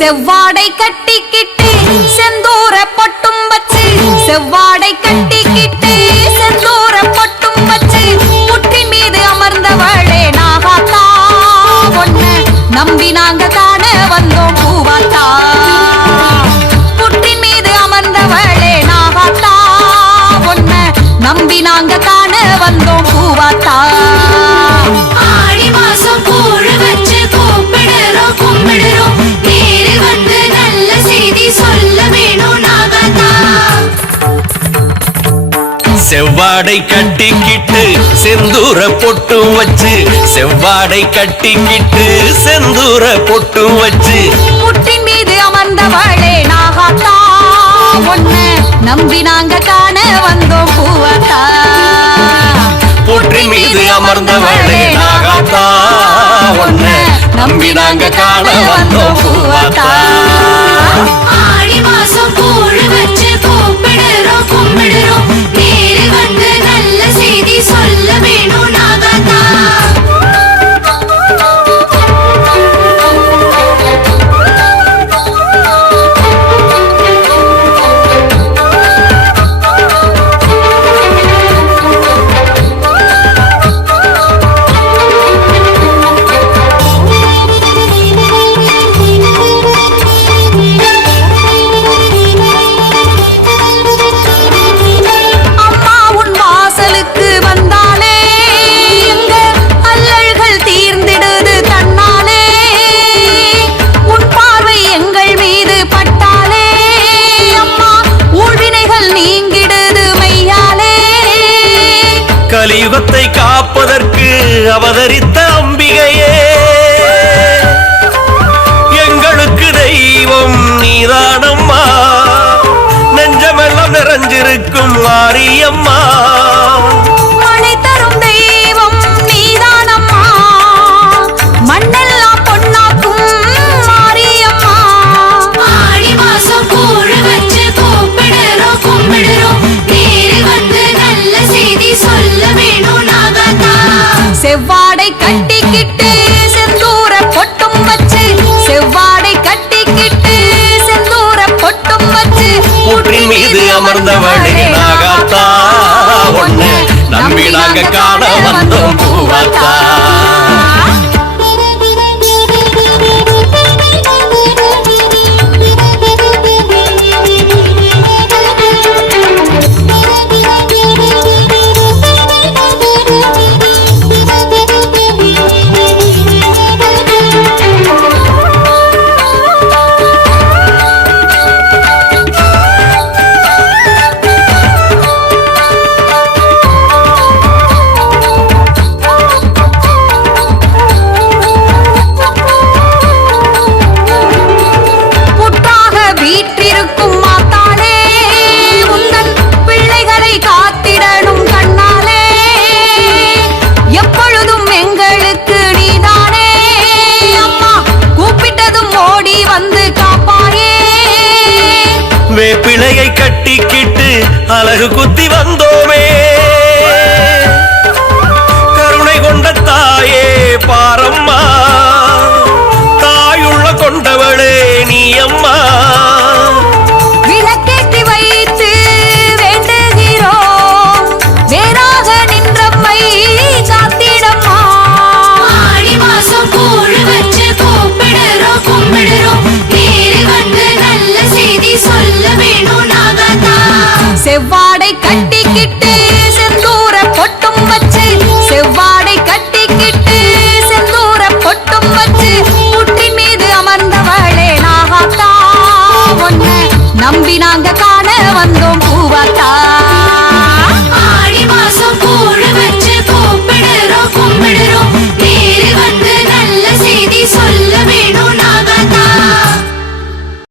செவ்வாடை கட்டிக்கிட்டு செந்தூர பொட்டும் வச்சு செவ்வாடை கட்டிக்கிட்டு செந்தூர பொட்டும் வச்சு புற்றின் மீது அமர்ந்தவளே நாகாத்தா ஒண்ணு நம்பி நாங்க காண வந்தோம் பூவாத்தா புற்றின் மீது அமர்ந்தவளே நாகாத்தா ஒண்ணு நம்பி நாங்க காண வந்தோம் பூவாத்தா ஆடி மாசம் கூழு வச்சு கூப்பிடுறோம் கும்பிடுறோம் நேரில் வந்து நல்ல செய்தி சொல்ல வேணும் நாகாத்தா செவ்வாடை கட்டிக்கிட்டு செந்தூர பொட்டும் வச்சு செவ்வாடை கட்டிக்கிட்டு செந்தூர பொட்டும் வச்சு புற்றின் மீது அமர்ந்தவளே நாகாத்தா ஒண்ணு நம்பி நாங்க காண வந்தோம் பூவாத்தா புற்றின் மீது அமர்ந்தவளே நாகாத்தா ஒண்ணு நம்பி நாங்க காண வந்தோம் பூவாத்தா ஆடி மாசம் கூழு வச்சு கூப்பிடுறோம் கும்பிடுறோம் நேரில் வந்து நல்ல செய்தி சொல்ல வேணும் நாகாத்தா கலியுகத்தை காப்பதற்கு அவதரித்த அம்பிகையே எங்களுக்கு தெய்வம் நீதானம்மா நெஞ்சமெல்லாம் நிறைஞ்சிருக்கும் மாரியம்மா மழை தரும் தெய்வம் நீதானம்மா மண்ணெல்லாம் பொன்னாக்கும் மாரியம்மா ஆடி மாசம் கூழு வச்சு கூப்பிடுறோம் கும்பிடுறோம் நேரில் வந்து நல்ல செய்தி சொல்ல வேணும் நாகாத்தா செவ்வாடை கட்டிக்கிட்டு செந்தூர பொட்டும் வச்சு செவ்வாடை கட்டிக்கிட்டு செந்தூர பொட்டும் வச்சு புற்றின் மீது அமர்ந்தவளே நாகாத்தா ஒண்ணு நம்பி நாங்க காண வந்தோம் பூவாத்தா வேப்பிலையை கட்டிக்கிட்டு அழகு குத்தி வந்தோமே